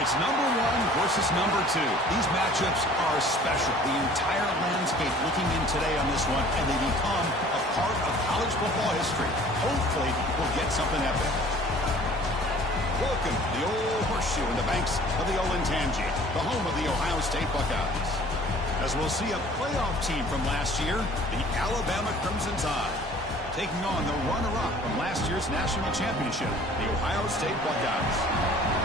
It's number one versus number two. These matchups are special. The entire landscape looking in today on this one, and they become a part of college football history. Hopefully, we'll get something epic. Welcome to the old horseshoe in the banks of the Olentangy, the home of the Ohio State Buckeyes. As we'll see a playoff team from last year, the Alabama Crimson Tide, taking on the runner-up from last year's national championship, the Ohio State Buckeyes.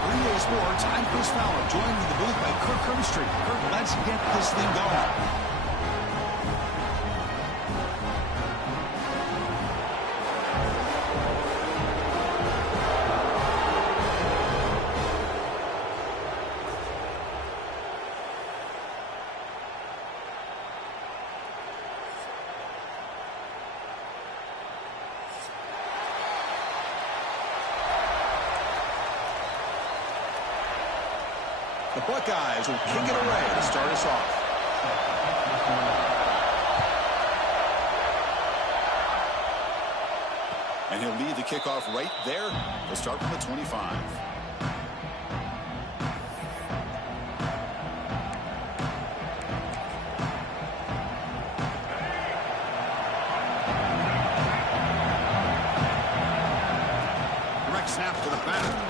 3 days more, I'm Chris Fowler, joined in the booth by Kirk Herbstreit. Kirk, let's get this thing going. The Buckeyes will kick it away to start us off. And he'll lead the kickoff right there. He'll start from the 25. Direct snap to the back.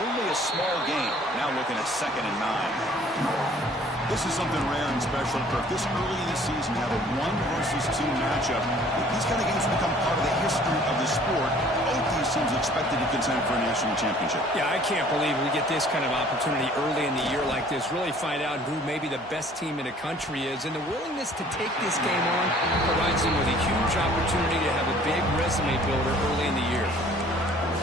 Only a small gain. Now looking at 2nd and 9. This is something rare and special, Kirk. This early in the season, you have a 1 versus 2 matchup. These kind of games will become part of the history of the sport. Both these teams expected to contend for a national championship. Yeah, I can't believe we get this kind of opportunity early in the year like this. Really find out who maybe the best team in the country is. And the willingness to take this game on provides them with a huge opportunity to have a big resume builder early in the year.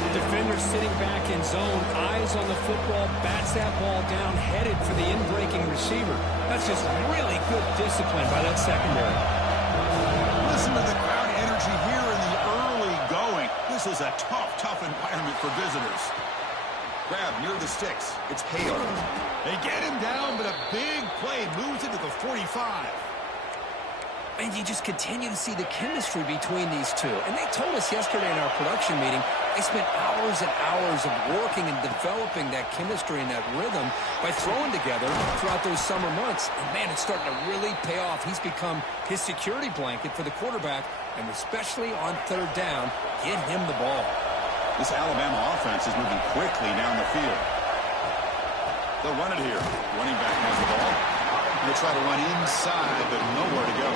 Defender sitting back in zone, eyes on the football, bats that ball down, headed for the in-breaking receiver. That's just really good discipline by that secondary. Listen to the crowd energy here in the early going. This is a tough environment for visitors. Grab near the sticks. It's Hale. They get him down, but a big play moves into the 45. And you just continue to see the chemistry between these two. And they told us yesterday in our production meeting, they spent hours and hours of working and developing that chemistry and that rhythm by throwing together throughout those summer months. And, man, it's starting to really pay off. He's become his security blanket for the quarterback, and especially on 3rd down, get him the ball. This Alabama offense is moving quickly down the field. They'll run it here. Running back has the ball. They'll try to run inside, but nowhere to go.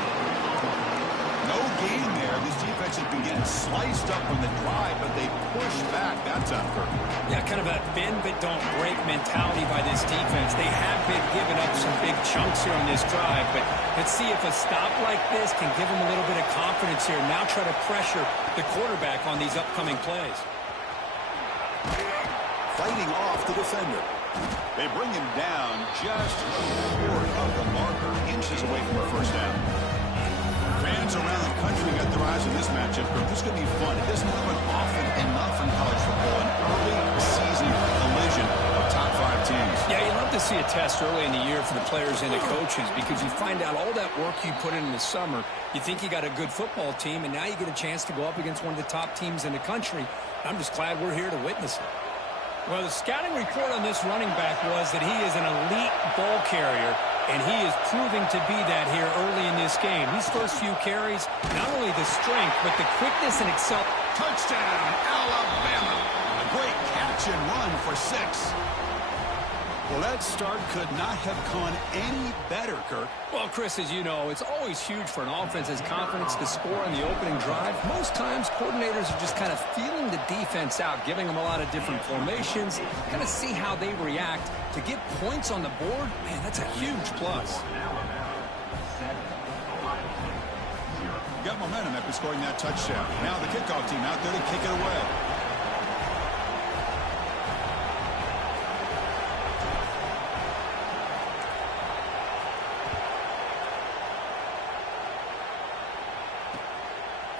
No gain there. This defense has been getting sliced up on the drive, but they push back that time, Kirk. Yeah, kind of a bend but don't break mentality by this defense. They have been giving up some big chunks here on this drive, but let's see if a stop like this can give them a little bit of confidence here. Now try to pressure the quarterback on these upcoming plays. Fighting off the defender. They bring him down just short of the marker, inches away from a 1st down. Fans around the country got their eyes on this matchup, but this is going to be fun. It doesn't happen often enough in college football, an early season collision of top 5 teams. Yeah, you love to see a test early in the year for the players and the coaches because you find out all that work you put in the summer. You think you got a good football team, and now you get a chance to go up against one of the top teams in the country. I'm just glad we're here to witness it. Well, the scouting report on this running back was that he is an elite ball carrier, and he is proving to be that here early in this game. These first few carries, not only the strength, but the quickness and Touchdown, Alabama. A great catch and run for 6. Well, that start could not have gone any better, Kirk. Well, Chris, as you know, it's always huge for an offense's confidence to score on the opening drive. Most times, coordinators are just kind of feeling the defense out, giving them a lot of different formations, kind of see how they react. To get points on the board, man, that's a huge plus. Got momentum after scoring that touchdown. Now the kickoff team out there to kick it away.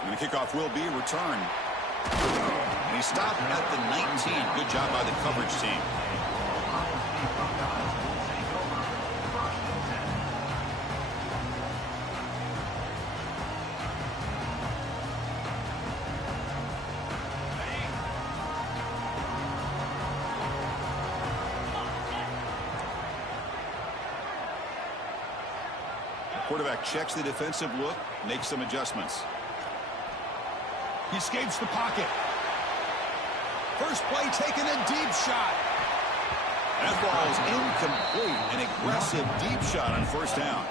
And the kickoff will be returned. And he stopped at the 19. Good job by the coverage team. Quarterback checks the defensive look, makes some adjustments. He escapes the pocket. First play taking a deep shot. That ball is incomplete. An aggressive deep shot on first down.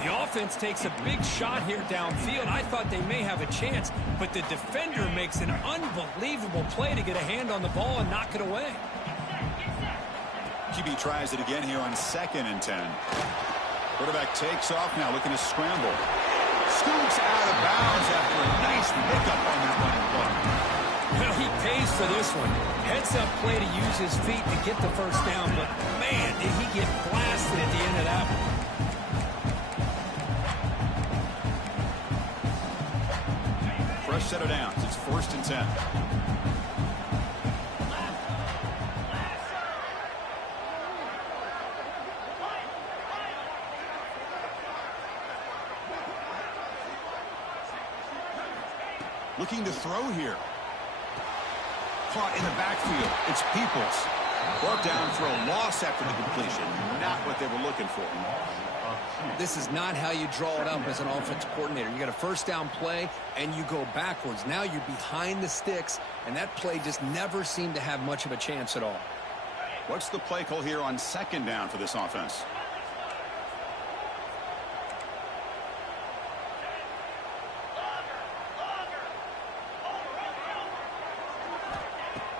The offense takes a big shot here downfield. I thought they may have a chance, but the defender makes an unbelievable play to get a hand on the ball and knock it away. QB tries it again here on 2nd and 10. Quarterback takes off now, looking to scramble. Scoots out of bounds after a nice pickup on that running play. Well, he pays for this one. Heads-up play to use his feet to get the first down, but man, did he get blasted at the end of that one. Fresh set of downs. It's 1st and 10. Looking to throw here. Caught in the backfield. It's Peoples. Brought down for a loss after the completion. Not what they were looking for. This is not how you draw it up as an offensive coordinator. You got a first down play, and you go backwards. Now you're behind the sticks, and that play just never seemed to have much of a chance at all. What's the play call here on 2nd down for this offense?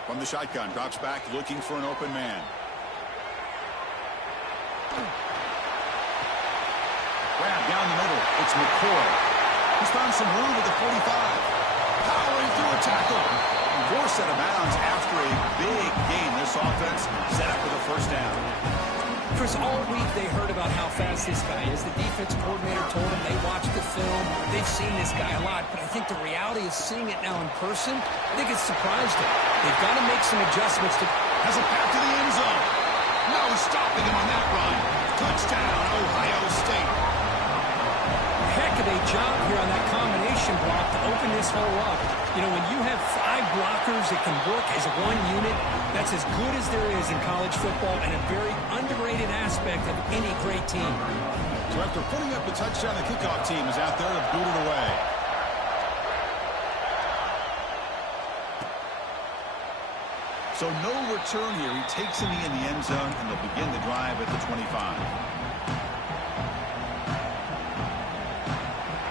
From the shotgun, drops back, looking for an open man. Grab down the middle. It's McCoy. He's found some room at the 45. Powering through a tackle. Forced out of bounds after a big gain. This offense set up for the first down. Chris, all week they heard about how fast this guy is. The defense coordinator told them they watched the film. They've seen this guy a lot. But I think the reality is seeing it now in person, I think it's surprised them. They've got to make some adjustments. Has a path to the end zone. No stopping him on that run. Touchdown, Ohio State. Heck of a job here on that combination block to open this hole up. You know, when you have 5 blockers that can work as one unit, that's as good as there is in college football and a very underrated aspect of any great team. So after putting up the touchdown, the kickoff team is out there to boot it away. So no return here. He takes in the end zone, and they'll begin the drive at the 25.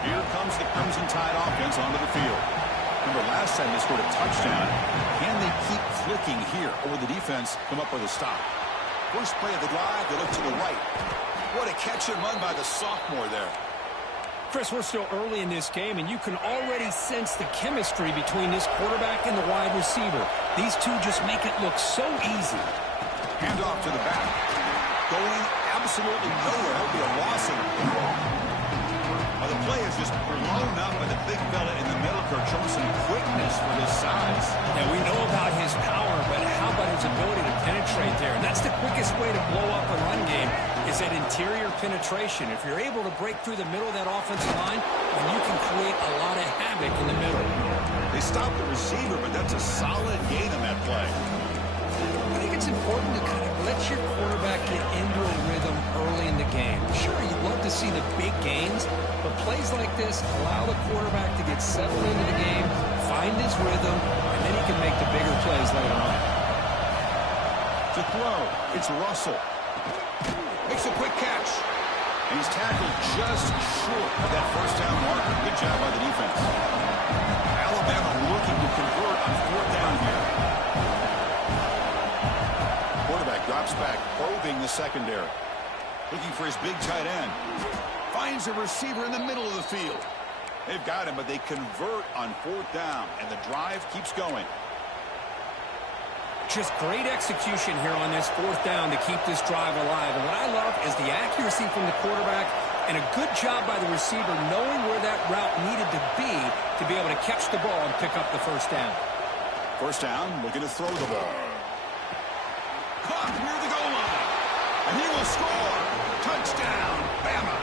Here comes the Crimson Tide offense onto the field. Remember, last time they scored a touchdown. Can they keep clicking here, or will the defense come up with a stop? First play of the drive, they look to the right. What a catch and run by the sophomore there. Chris, we're still early in this game, and you can already sense the chemistry between this quarterback and the wide receiver. These two just make it look so easy. Hand off to the back. Going absolutely nowhere. That'll be a loss of the ball. Well, the play is just blown up by the big fella in the middle. Showing some quickness for his size. Yeah, we know about his power, but how about his ability to penetrate there? And that's the quickest way to blow up a run game, is that interior penetration. If you're able to break through the middle of that offensive line, then you can create a lot of havoc in the middle. They stopped the receiver, but that's a solid gain on that play. I think it's important to kind of let your quarterback get into a rhythm early in the game. Sure, you'd love to see the big gains, but plays like this allow the quarterback to get settled into the game, find his rhythm, and then he can make the bigger plays later on. To throw, it's Russell. Makes a quick catch. And he's tackled just short of that first down marker. Good job by the defense. Alabama looking to convert on 4th down here. Quarterback drops back, probing the secondary. Looking for his big tight end. Finds a receiver in the middle of the field. They've got him, but they convert on 4th down, and the drive keeps going. Just great execution here on this 4th down to keep this drive alive. And what I love is the accuracy from the quarterback and a good job by the receiver knowing where that route needed to be able to catch the ball and pick up the first down. First down, looking to throw the ball. Caught near the goal line. And he will score. Touchdown, Bama.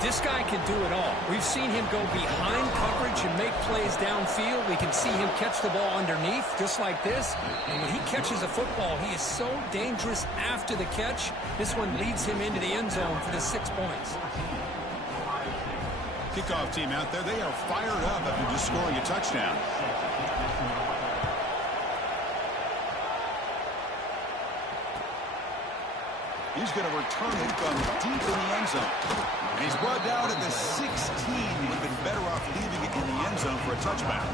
This guy can do it all. We've seen him go behind coverage and make plays downfield. We can see him catch the ball underneath, just like this. And when he catches a football, he is so dangerous after the catch. This one leads him into the end zone for the 6 points. Kickoff team out there, they are fired up after just scoring a touchdown. He's going to return it from deep in the end zone. And he's brought down at the 16. Would have been better off leaving it in the end zone for a touchback.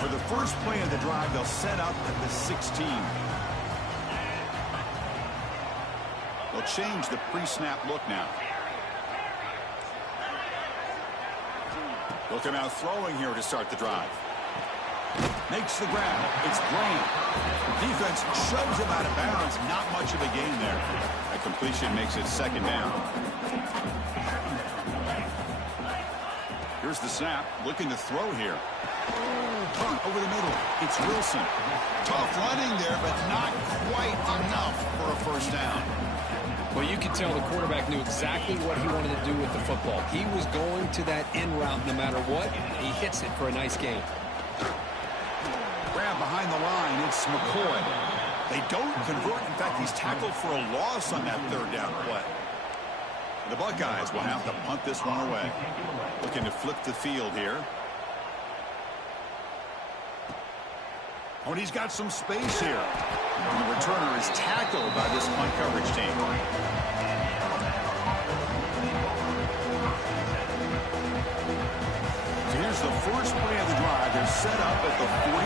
For the first play of the drive, they'll set up at the 16. They'll change the pre-snap look now. They'll come out throwing here to start the drive. Makes the grab. It's Graham. Defense shoves him out of bounds. Not much of a gain there. A completion makes it second down. Here's the snap. Looking to throw here. Punt over the middle. It's Wilson. Tough running there, but not quite enough for a first down. Well, you could tell the quarterback knew exactly what he wanted to do with the football. He was going to that end route no matter what. He hits it for a nice gain. Grab behind the line. It's McCoy. They don't convert. In fact, he's tackled for a loss on that third down play. The Buckeyes will have to punt this one away. Looking to flip the field here. Oh, and he's got some space here. And the returner is tackled by this punt coverage team. So here's the first play of the drive. They're set up at the 43.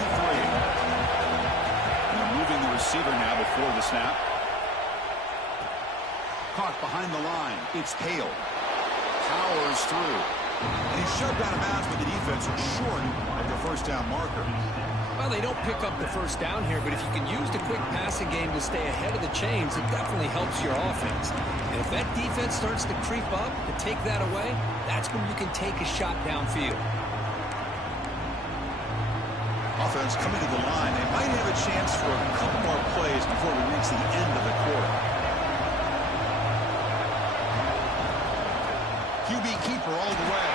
And they're moving the receiver now before the snap. Caught behind the line. It's Hale. Powers through. And he's shoved out of bounds, but the defense is short of the first down marker. Well, they don't pick up the first down here, but if you can use the quick passing game to stay ahead of the chains, it definitely helps your offense. And if that defense starts to creep up to take that away, that's when you can take a shot downfield. Offense coming to the line. They might have a chance for a couple more plays before we reach the end of the quarter. QB keeper all the way.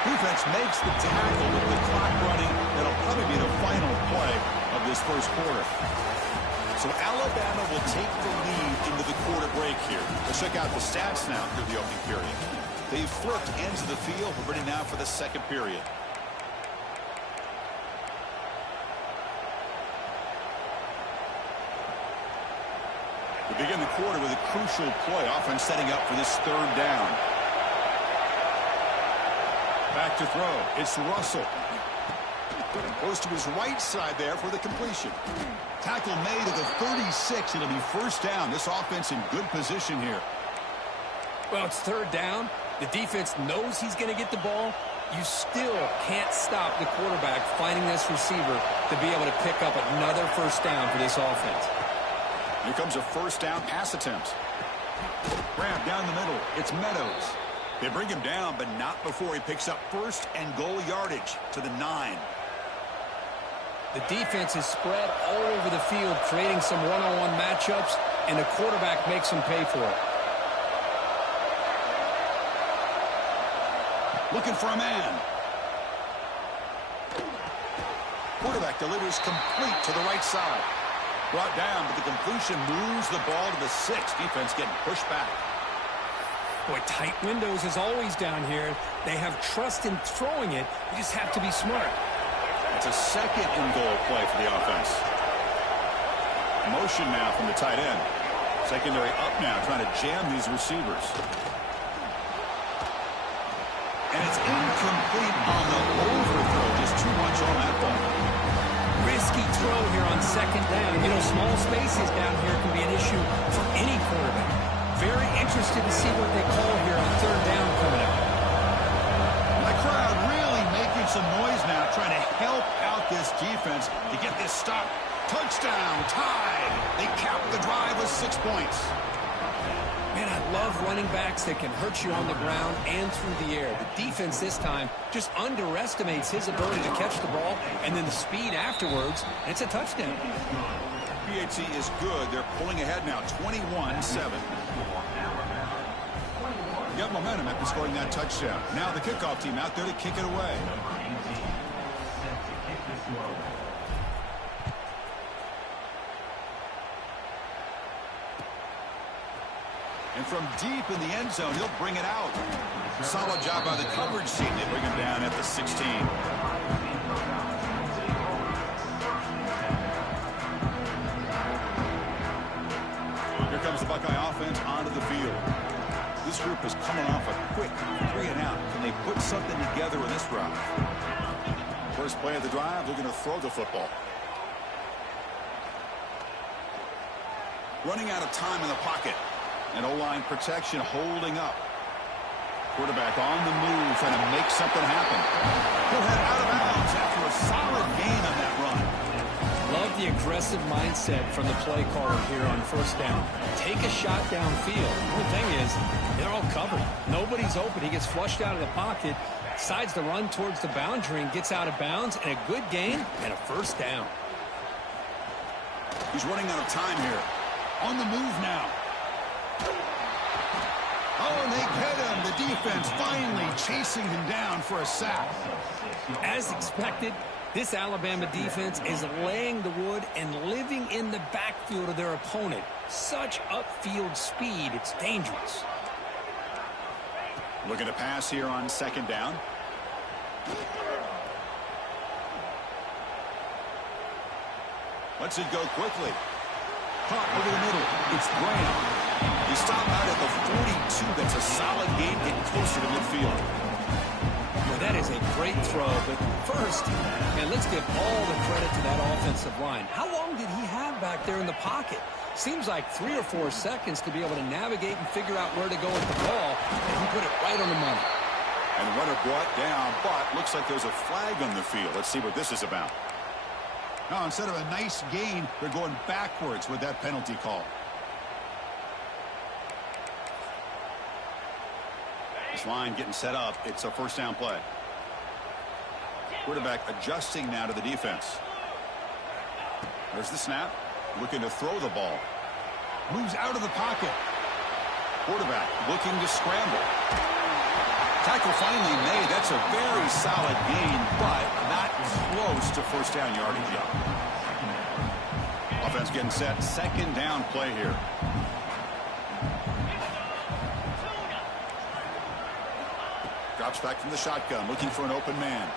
Defense makes the tackle with the clock running. That'll probably be the final play of this first quarter. So Alabama will take the lead into the quarter break here. Let's check out the stats now through the opening period. They've flipped ends of the field. We're ready now for the second period. We begin the quarter with a crucial play. Offense setting up for this third down. Back to throw. It's Russell. Goes to his right side there for the completion. Tackle made at the 36. It'll be first down. This offense in good position here. Well, it's third down. The defense knows he's going to get the ball. You still can't stop the quarterback finding this receiver to be able to pick up another first down for this offense. Here comes a first down pass attempt. Grab down the middle. It's Meadows. They bring him down, but not before he picks up first and goal yardage to the 9. The defense is spread all over the field, creating some one-on-one matchups, and the quarterback makes them pay for it. Looking for a man. Quarterback delivers complete to the right side. Brought down, but the completion moves the ball to the 6. Defense getting pushed back. Boy, tight windows as always down here. They have trust in throwing it. You just have to be smart. It's a second and goal play for the offense. Motion now from the tight end. Secondary up now, trying to jam these receivers. And it's incomplete on the overthrow. Just too much on that ball. Risky throw here on second down. You know, small spaces down here can be an issue for any quarterback. Very interested to see what they call here on third down coming up. The crowd really making some noise now, trying to help out this defense to get this stop. Touchdown, tied. They cap the drive with 6 points. Man, I love running backs that can hurt you on the ground and through the air. The defense this time just underestimates his ability to catch the ball, and then the speed afterwards, and it's a touchdown. PHC is good. They're pulling ahead now, 21-7. Got momentum after scoring that touchdown. Now the kickoff team out there to kick it away. And from deep in the end zone, he'll bring it out. Solid job by the coverage team. They bring him down at the 16. Here comes the Buckeye offense onto the field. This group is coming off a quick 3-and-out. Can they put something together in this drive? First play of the drive, they're going to throw the football. Running out of time in the pocket. And O-line protection holding up. Quarterback on the move, trying to make something happen. He'll head out of bounds after a solid gain on that run. Love the aggressive mindset from the play caller here on first down. Take a shot downfield. The thing is, they're all covered. Nobody's open. He gets flushed out of the pocket, decides to run towards the boundary and gets out of bounds, and a good gain and a first down. He's running out of time here. On the move now. Oh, and they get him. The defense finally chasing him down for a sack. As expected, this Alabama defense is laying the wood and living in the backfield of their opponent. Such upfield speed, it's dangerous. Looking to pass here on second down. Lets it go quickly. Caught over the middle. It's Graham. He stopped out at the 42. That's a solid gain, getting closer to midfield. Well, that is a great throw, but first, and let's give all the credit to that offensive line. How long did he have back there in the pocket? Seems like 3 or 4 seconds to be able to navigate and figure out where to go with the ball, and he put it right on the money. And runner brought down, but looks like there's a flag on the field. Let's see what this is about. Now, instead of a nice gain, they're going backwards with that penalty call. This line getting set up. It's a first down play. Quarterback adjusting now to the defense. There's the snap. Looking to throw the ball. Moves out of the pocket. Quarterback looking to scramble. Tackle finally made. That's a very solid gain, but not close to first down yardage yet. Offense getting set. Second down play here. Drops back from the shotgun, looking for an open man.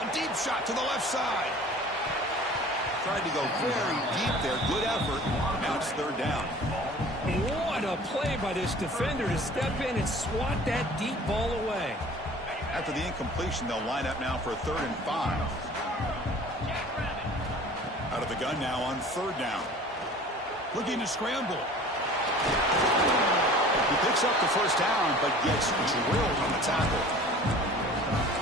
A deep shot to the left side. Tried to go very deep there. Good effort. Now it's third down. What a play by this defender to step in and swat that deep ball away. After the incompletion, they'll line up now for a 3rd and 5. Out of the gun now on 3rd down. Looking to scramble. He picks up the first down, but gets drilled on the tackle.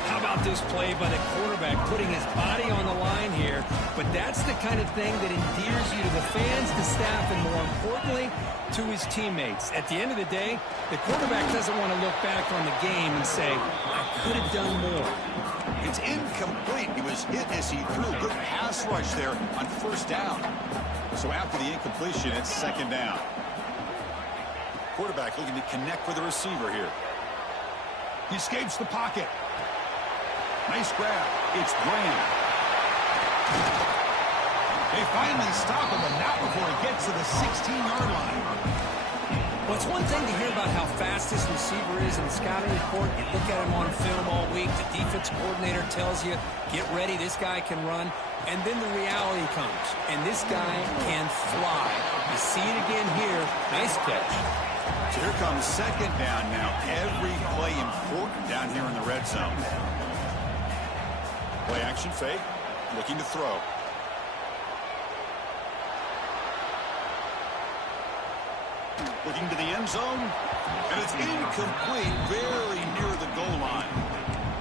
How about this play by the quarterback, putting his body on the line here? But that's the kind of thing that endears you to the fans, the staff, and more importantly, to his teammates. At the end of the day, the quarterback doesn't want to look back on the game and say, I could have done more. It's incomplete. He was hit as he threw. Good pass rush there on first down. So after the incompletion, it's second down. Quarterback looking to connect with the receiver here. He escapes the pocket. Nice grab. It's Graham. They finally stop him, but not before he gets to the 16-yard line. Well, it's one thing to hear about how fast this receiver is in the scouting report. You look at him on film all week. The defense coordinator tells you, get ready, this guy can run. And then the reality comes, and this guy can fly. You see it again here. Nice catch. So here comes second down now. Every play important down here in the red zone. Play action fake. Looking to throw. Looking to the end zone. And it's incomplete. Very near the goal line.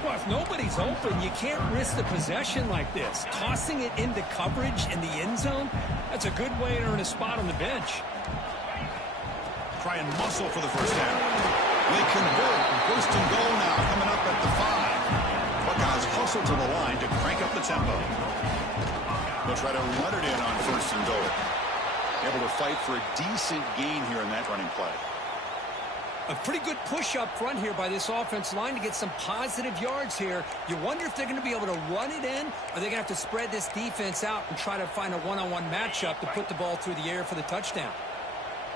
Well, if nobody's open, you can't risk the possession like this. Tossing it into coverage in the end zone, that's a good way to earn a spot on the bench. Try and muscle for the first down. They convert. First and goal now, coming up at the 5. Buckeyes hustle to the line to crank up the tempo. They'll try to run it in on first and goal. Able to fight for a decent gain here in that running play. A pretty good push up front here by this offense line to get some positive yards here. You wonder if they're going to be able to run it in, or they're going to have to spread this defense out and try to find a one-on-one matchup to put the ball through the air for the touchdown.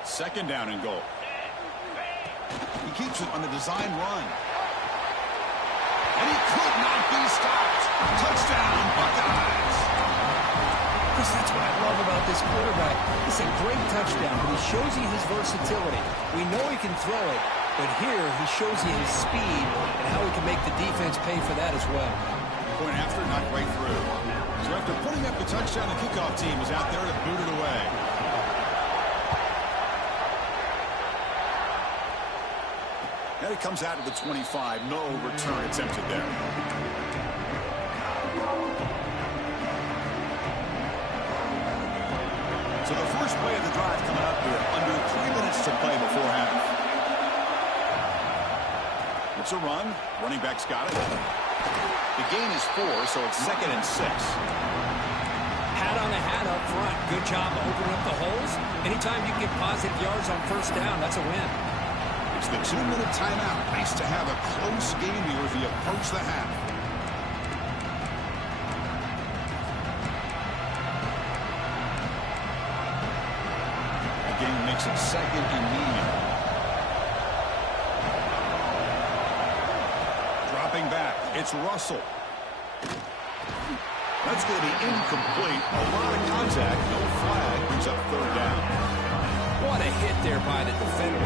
Second down and goal. He keeps it on the design run. And he could not be stopped. Touchdown, Buckeyes. Chris, that's what I love about this quarterback. It's a great touchdown, but he shows you his versatility. We know he can throw it, but here he shows you his speed and how he can make the defense pay for that as well. Point after, not quite through. So after putting up the touchdown, the kickoff team is out there to boot it away. And it comes out of the 25. No return attempted there. So the first play of the drive coming up here. Under 3 minutes to play before half. It's a run. Running back's got it. The gain is 4, so it's 2nd and 6. Hat on the hat up front. Good job of opening up the holes. Anytime you get positive yards on first down, that's a win. It's the 2-minute timeout. Nice to have a close game here as we approach the half. The game makes it 2nd and medium. Dropping back. It's Russell. That's going to be incomplete. A lot of contact. No flag. Brings up 3rd down. What a hit there by the defender.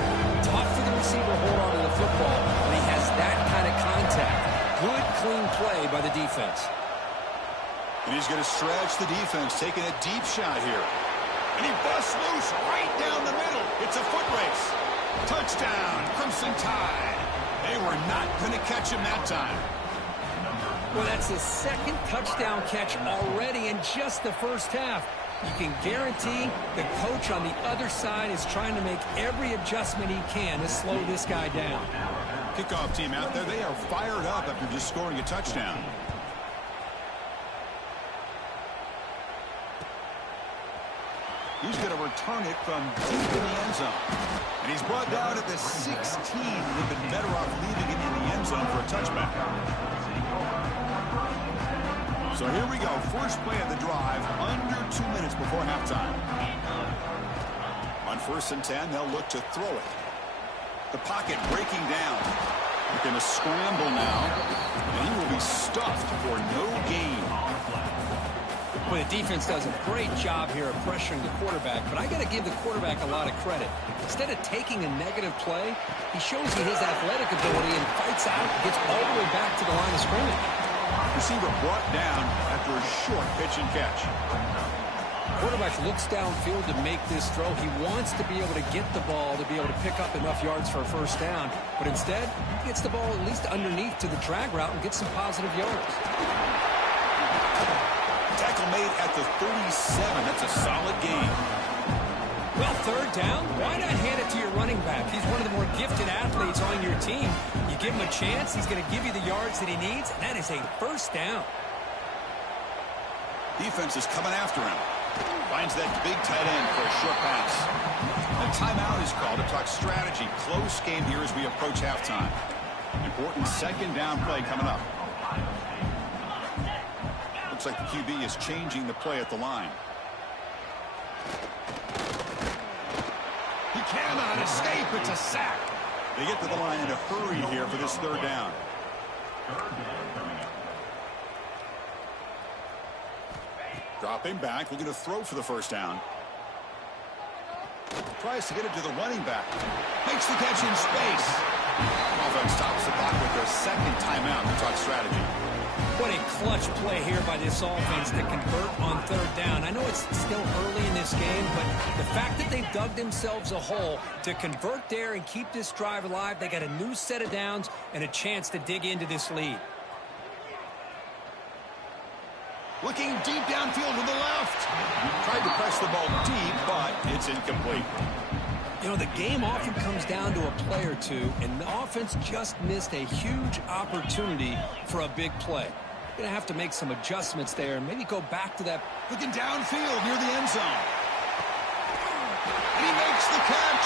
Tough for the receiver to hold on to the football, but he has that kind of contact. Good, clean play by the defense. And he's going to stretch the defense, taking a deep shot here. And he busts loose right down the middle. It's a foot race. Touchdown, Crimson Tide. They were not going to catch him that time. Well, that's his 2nd touchdown catch already in just the first half. You can guarantee the coach on the other side is trying to make every adjustment he can to slow this guy down. Kickoff team out there, they are fired up after just scoring a touchdown. He's going to return it from deep in the end zone. And he's brought down at the 16. Would have been better off leaving it in the end zone for a touchback. So here we go. First play of the drive, under 2 minutes before halftime. On 1st and 10, they'll look to throw it. The pocket breaking down. They're going to scramble now. And he will be stuffed for no gain. Well, the defense does a great job here of pressuring the quarterback, but I got to give the quarterback a lot of credit. Instead of taking a negative play, he shows you his athletic ability and fights out and gets all the way back to the line of scrimmage. Receiver brought down after a short pitch and catch. Quarterback looks downfield to make this throw. He wants to be able to get the ball to be able to pick up enough yards for a first down, but instead, he gets the ball at least underneath to the drag route and gets some positive yards. Tackle made at the 37. That's a solid gain. Well, 3rd down, why not hand it to your running back? He's one of the more gifted athletes on your team. You give him a chance, he's going to give you the yards that he needs, and that is a first down. Defense is coming after him. Finds that big tight end for a short pass. A timeout is called to talk strategy. Close game here as we approach halftime. Important 2nd down play coming up. Looks like the QB is changing the play at the line. He cannot escape. It's a sack. They get to the line in a hurry here for this 3rd down. Dropping back, looking to throw for the first down. Tries to get it to the running back. Makes the catch in space. Offense stops the clock with their 2nd timeout to talk strategy. What a clutch play here by this offense to convert on 3rd down. I know it's still early in this game, but the fact that they've dug themselves a hole to convert there and keep this drive alive, they got a new set of downs and a chance to dig into this lead. Looking deep downfield to the left. Tried to press the ball deep, but it's incomplete. You know, the game often comes down to a play or two, and the offense just missed a huge opportunity for a big play. Going to have to make some adjustments there and maybe go back to that. Looking downfield near the end zone. And he makes the catch.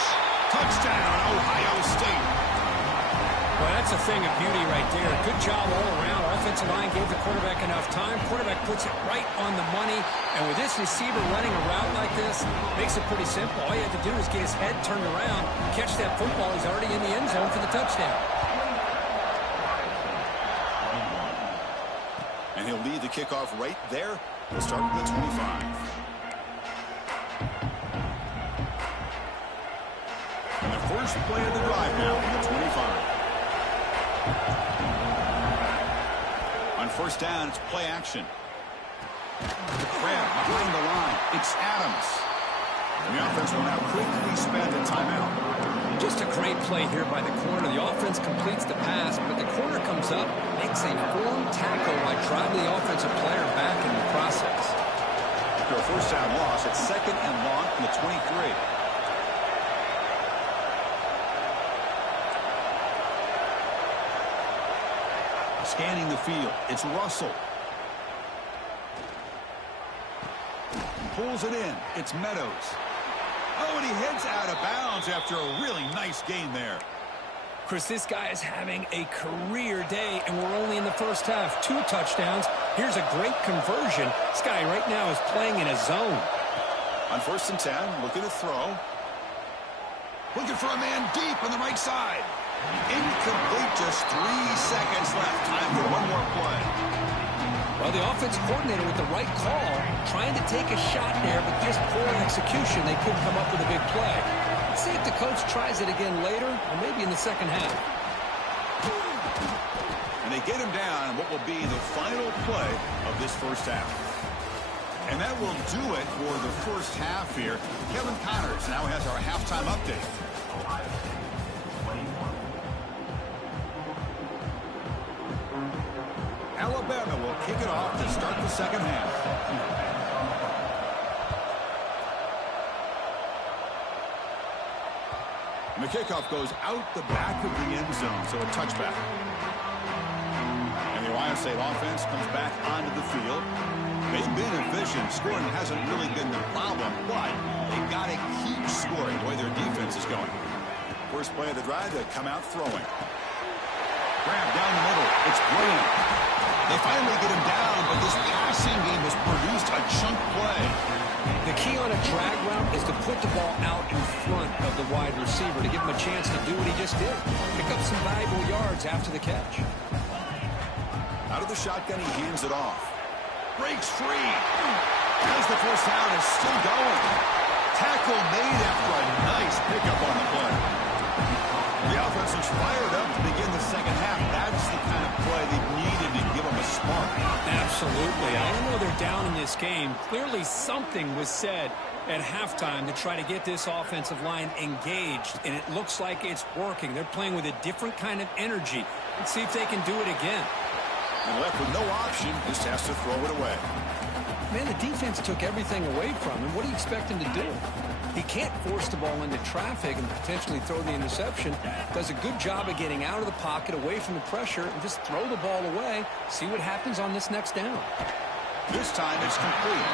Touchdown, Ohio State. Well, that's a thing of beauty right there. Good job all around. Offensive line gave the quarterback enough time. Quarterback puts it right on the money. And with this receiver running a route like this, makes it pretty simple. All you have to do is get his head turned around, catch that football. He's already in the end zone for the touchdown. And he'll lead the kickoff right there. We'll start from the 25. And the first play of the drive now from the 25. On first down, it's play action. The Crab behind the line. It's Adams. And the offense will now quickly spend a timeout. Just a great play here by the corner. The offense completes the pass, but the corner comes up, makes a firm tackle by driving the offensive player back in the process. After a first down loss, it's second and long from the 23. Scanning the field, it's Russell. Pulls it in, it's Meadows. Oh, and he heads out of bounds after a really nice gain there. Chris, this guy is having a career day, and we're only in the first half. 2 touchdowns. Here's a great conversion. This guy right now is playing in a zone. On first and 10, looking to throw. Looking for a man deep on the right side. Incomplete, just 3 seconds left. Time for one more play. Well, the offense coordinator with the right call, trying to take a shot there, but just poor execution. They couldn't come up with a big play. Let's see if the coach tries it again later, or maybe in the second half. And they get him down on what will be the final play of this first half. And that will do it for the first half here. Kevin Connors now has our halftime update. Alabama will kick it off to start the second half. And the kickoff goes out the back of the end zone, so a touchback. And the Ohio State offense comes back onto the field. They've been efficient. Scoring hasn't really been the problem, but they've got to keep scoring the way their defense is going. First play of the drive, they come out throwing. Grab down the middle. It's Graham. They finally get him down, but this passing game has produced a chunk play. The key on a drag route is to put the ball out in front of the wide receiver to give him a chance to do what he just did. Pick up some valuable yards after the catch. Out of the shotgun, he hands it off. Breaks free. As the first down is still going. Tackle made after a nice pickup on the play. The offense is fired up to begin the second half. That's the kind of play they needed to give them a spark. Absolutely. I know they're down in this game. Clearly something was said at halftime to try to get this offensive line engaged, and it looks like it's working. They're playing with a different kind of energy. Let's see if they can do it again. And left with no option, just has to throw it away. Man, the defense took everything away from him. What do you expect him to do? He can't force the ball into traffic and potentially throw the interception. Does a good job of getting out of the pocket, away from the pressure, and just throw the ball away. See what happens on this next down. This time it's complete.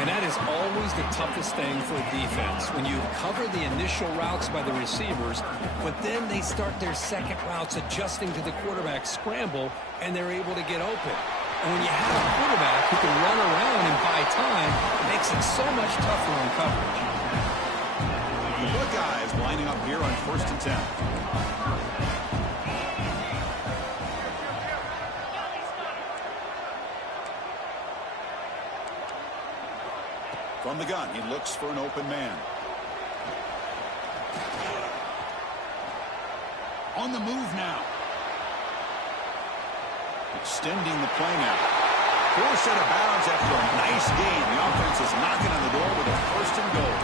And that is always the toughest thing for a defense. When you cover the initial routes by the receivers, but then they start their second routes adjusting to the quarterback scramble, and they're able to get open. And when you have a quarterback who can run around and buy time, it makes it so much tougher on coverage. The Buckeyes lining up here on first and 10. From the gun, he looks for an open man. On the move now. Extending the play now. Forced out of bounds after a nice gain. The offense is knocking on the door with a first and goal.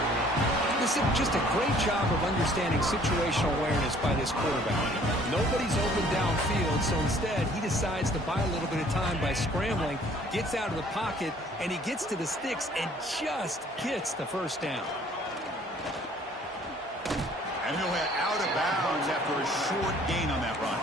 This is just a great job of understanding situational awareness by this quarterback. Nobody's open downfield, so instead he decides to buy a little bit of time by scrambling, gets out of the pocket, and he gets to the sticks and just gets the first down. And he'll head out of bounds after a short gain on that run.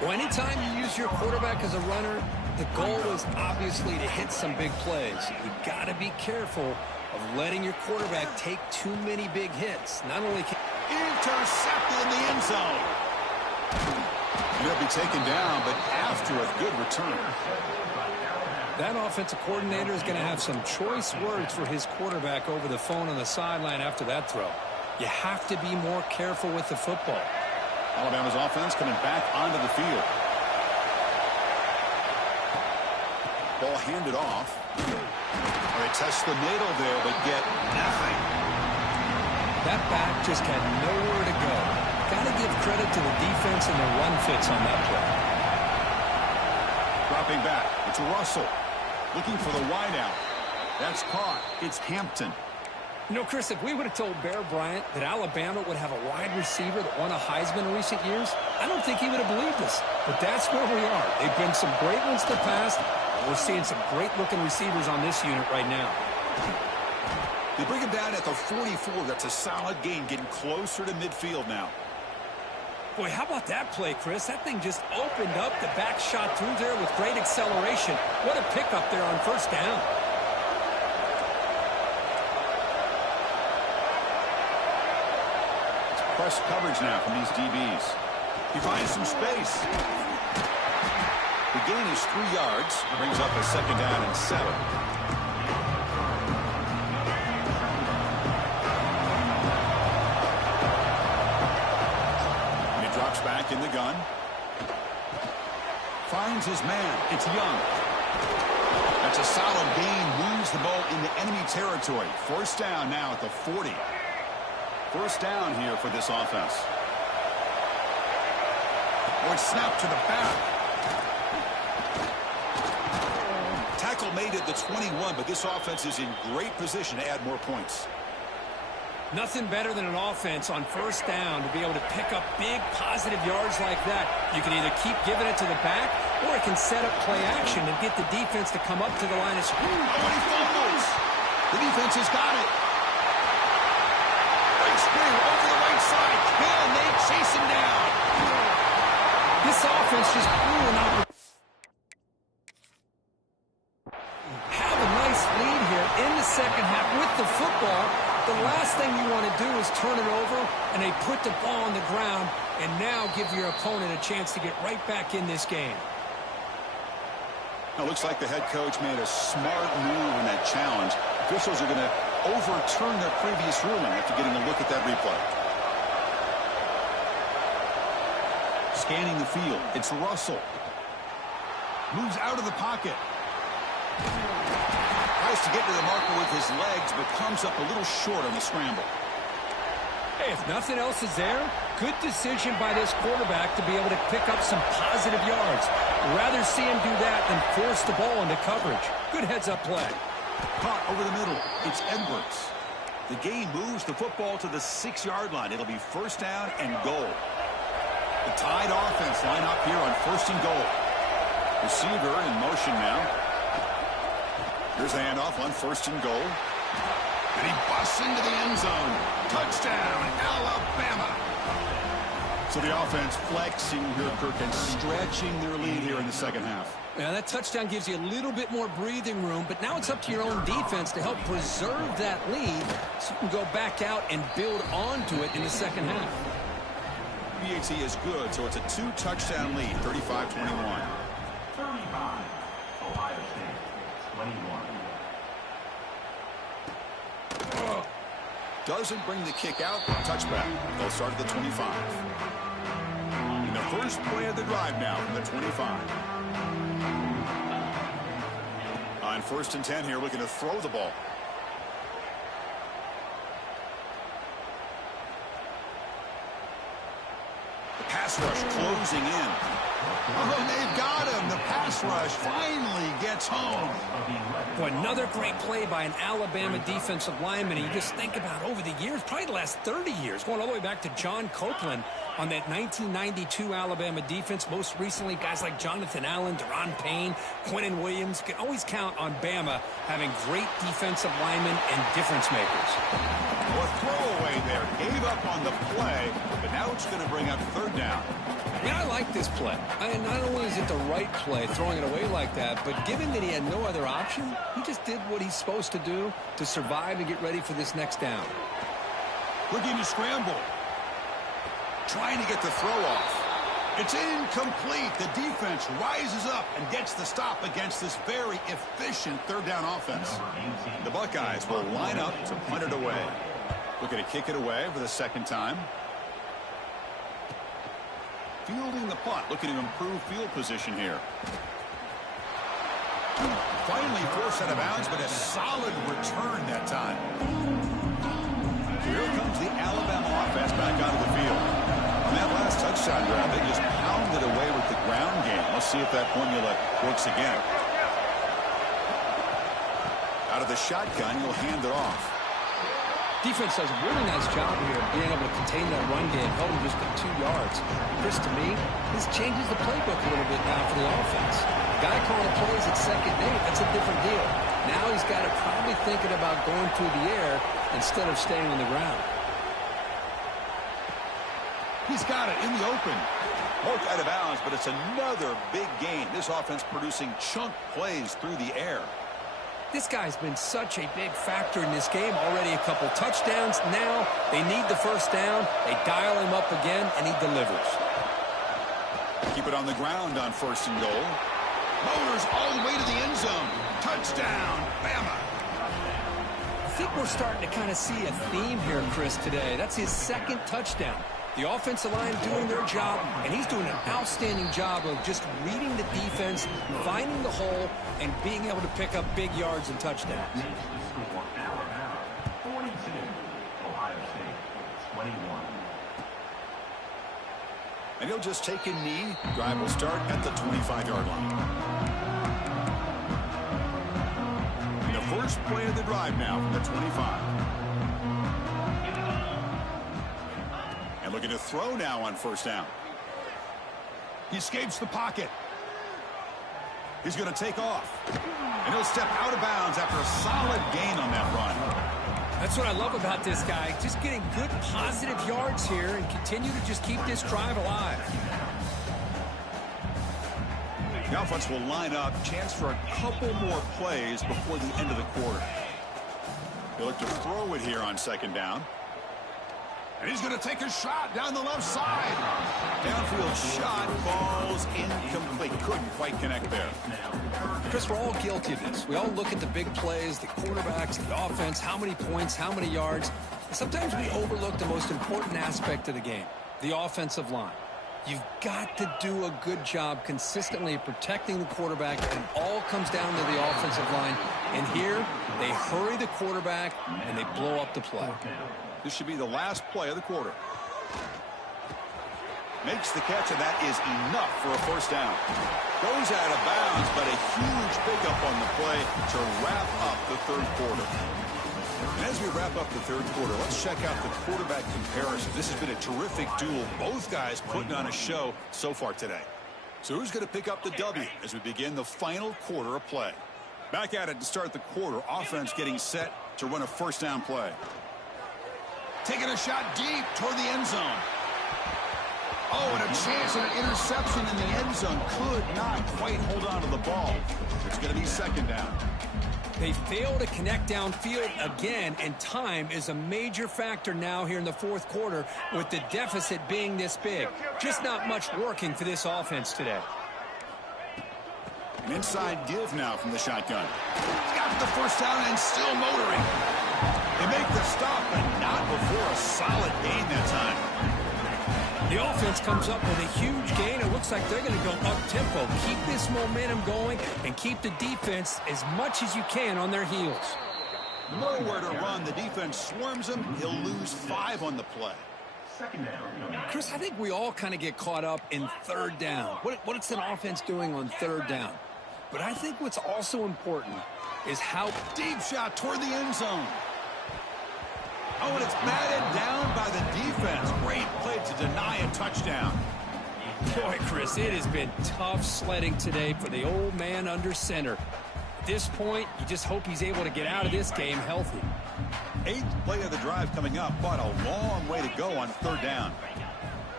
Well, anytime you use your quarterback as a runner, the goal is obviously to hit some big plays. You've got to be careful of letting your quarterback take too many big hits. Not only can intercepted in the end zone. He'll be taken down, but after a good return. that offensive coordinator is going to have some choice words for his quarterback over the phone on the sideline after that throw. You have to be more careful with the football. Alabama's offense coming back onto the field. Ball handed off. They test the middle there, but get nothing. That back just had nowhere to go. Got to give credit to the defense and the run fits on that play. Dropping back. It's Russell. Looking for the wideout. That's caught. It's Hampton. You know, Chris, if we would have told Bear Bryant that Alabama would have a wide receiver that won a Heisman in recent years, I don't think he would have believed us. But that's where we are. They've been some great ones in the past. We're seeing some great-looking receivers on this unit right now. They bring him down at the 44. That's a solid gain, getting closer to midfield now. Boy, how about that play, Chris? That thing just opened up. The back shot through there with great acceleration. What a pickup there on first down. Press coverage now from these DBs. He finds some space. The gain is 3 yards. Brings up a second down and 7. And he drops back in the gun. Finds his man. It's Young. That's a solid gain. Moves the ball into enemy territory. First down now at the 40. First down here for this offense. Or snap to the back. Tackle made at the 21, but this offense is in great position to add more points. Nothing better than an offense on first down to be able to pick up big positive yards like that. You can either keep giving it to the back, or it can set up play action and get the defense to come up to the line of scrimmage. Oh, and he fumbles. The defense has got it. Spring over the right side. Can they chase him down? This offense just blew an opportunity. Have a nice lead here in the second half with the football. The last thing you want to do is turn it over, and they put the ball on the ground, and now give your opponent a chance to get right back in this game. Now, looks like the head coach made a smart move in that challenge. Officials are going to overturn their previous ruling after getting a look at that replay. Scanning the field. It's Russell. Moves out of the pocket. Tries to get to the marker with his legs, but comes up a little short on the scramble. Hey, if nothing else is there, good decision by this quarterback to be able to pick up some positive yards. Rather see him do that than force the ball into coverage. Good heads-up play. Caught over the middle. It's Edwards. The game moves the football to the 6-yard line. It'll be first down and goal. The Tide offense line up here on first and goal. Receiver in motion now. Here's the handoff on first and goal. And he busts into the end zone. Touchdown, Alabama. So the offense flexing here, Kirk, and stretching their lead here in the second half. Yeah, that touchdown gives you a little bit more breathing room, but now it's up to your own defense to help preserve that lead so you can go back out and build onto it in the second half. PAT is good, so it's a 2-touchdown lead, 35-21. 35, Ohio State, 21. Doesn't bring the kick out. Touchback. They'll start at the 25. And the first play of the drive now from the 25. On first and 10 here, looking to throw the ball. The pass rush closing in. Oh, they've got him. The pass rush finally gets home. Boy, another great play by an Alabama defensive lineman. You just think about over the years, probably the last 30 years, going all the way back to John Copeland on that 1992 Alabama defense. Most recently, guys like Jonathan Allen, Deron Payne, Quinnen Williams. You can always count on Bama having great defensive linemen and difference makers. Well, a throwaway there. Gave up on the play, but now it's going to bring up third down. I mean, I like this play. And not only is it the right play, throwing it away like that, but given that he had no other option, he just did what he's supposed to do to survive and get ready for this next down. Looking to scramble. Trying to get the throw off. It's incomplete. The defense rises up and gets the stop against this very efficient third down offense. The Buckeyes will line up to punt it away. Looking to kick it away for the second time. Fielding the punt, looking to improve field position here. Finally forced out of bounds, but a solid return that time. Here comes the Alabama offense back onto the field. On that last touchdown drive, they just pounded away with the ground game. Let's see if that formula works again. Out of the shotgun, he'll hand it off. Defense does a really nice job here of being able to contain that run game, held him just to 2 yards. Chris, to me, this changes the playbook a little bit now for the offense. The guy calling plays at second day, that's a different deal. Now he's got it probably thinking about going through the air instead of staying on the ground. He's got it in the open. Poked out of bounds, but it's another big gain. This offense producing chunk plays through the air. This guy's been such a big factor in this game. Already a couple touchdowns. Now they need the first down. They dial him up again, and he delivers. Keep it on the ground on first and goal. Motors all the way to the end zone. Touchdown, Bama. I think we're starting to kind of see a theme here, Chris, today. That's his second touchdown. The offensive line doing their job, and he's doing an outstanding job of just reading the defense, finding the hole, and being able to pick up big yards and touchdowns. 42, Ohio State, 21. And he'll just take a knee. Drive will start at the 25-yard line. The first play of the drive now from the 25. And looking to throw now on first down. He escapes the pocket. He's going to take off. And he'll step out of bounds after a solid gain on that run. That's what I love about this guy. Just getting good positive yards here and continue to just keep this drive alive. The offense will line up. Chance for a couple more plays before the end of the quarter. He'll look to throw it here on second down. And he's going to take a shot down the left side. Downfield shot falls incomplete. Couldn't quite connect there. Chris, we're all guilty of this. We all look at the big plays, the quarterbacks, the offense, how many points, how many yards. And sometimes we overlook the most important aspect of the game, the offensive line. You've got to do a good job consistently protecting the quarterback, and it all comes down to the offensive line. And here, they hurry the quarterback, and they blow up the play. This should be the last play of the quarter. Makes the catch, and that is enough for a first down. Goes out of bounds, but a huge pickup on the play to wrap up the third quarter. And as we wrap up the third quarter, let's check out the quarterback comparison. This has been a terrific duel. Both guys putting on a show so far today. So who's going to pick up the W as we begin the final quarter of play? Back at it to start the quarter. Offense getting set to run a first down play. Taking a shot deep toward the end zone. Oh, and a chance at an interception in the end zone. Could not quite hold on to the ball. It's going to be second down. They fail to connect downfield again, and time is a major factor now here in the fourth quarter with the deficit being this big. Just not much working for this offense today. An inside give now from the shotgun. He's got the first down and still motoring. They make the stop, but not before a solid gain that time. The offense comes up with a huge gain. It looks like they're going to go up-tempo. Keep this momentum going and keep the defense as much as you can on their heels. Nowhere to run. The defense swarms him. He'll lose 5 on the play. Chris, I think we all kind of get caught up in third down. What's an offense doing on third down? But I think what's also important is how deep shot toward the end zone. Oh, and it's batted down by the defense. Great play to deny a touchdown. Boy, Chris, it has been tough sledding today for the old man under center. At this point, you just hope he's able to get out of this game healthy. 8th play of the drive coming up, but a long way to go on third down.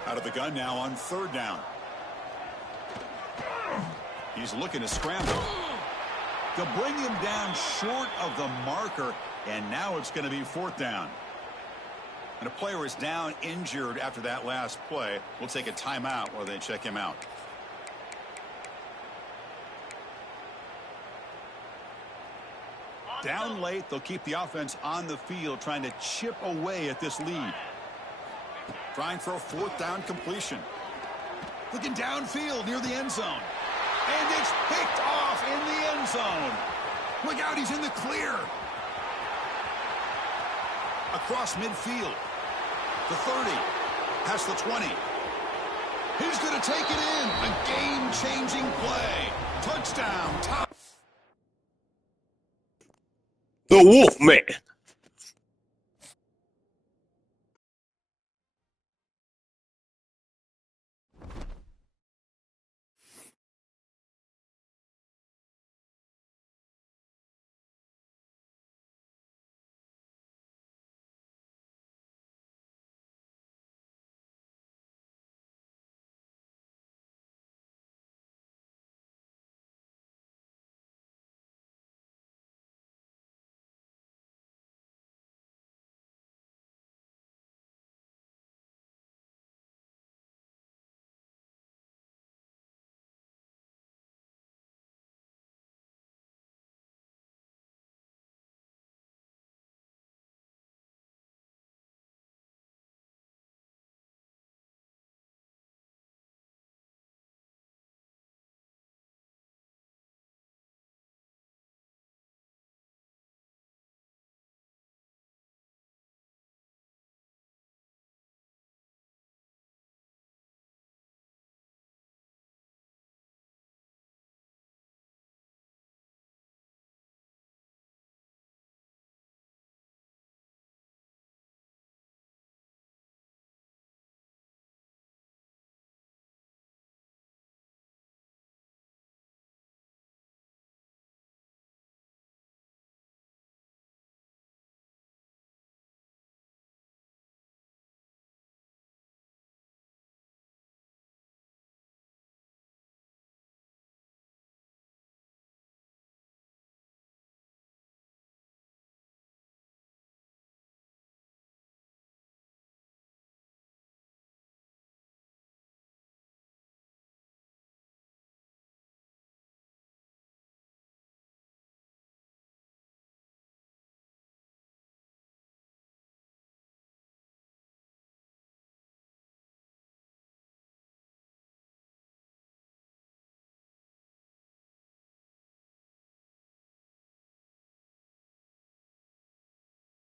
Out of the gun now on third down. He's looking to scramble. To bring him down short of the marker, and now it's going to be 4th down. And a player is down injured after that last play. We'll take a timeout while they check him out. Down late, they'll keep the offense on the field trying to chip away at this lead. Trying for a 4th down completion. Looking downfield near the end zone. And it's picked off in the end zone. Look out, he's in the clear. Across midfield. The 30. Past the 20. He's going to take it in. A game-changing play. Touchdown. The Wolfman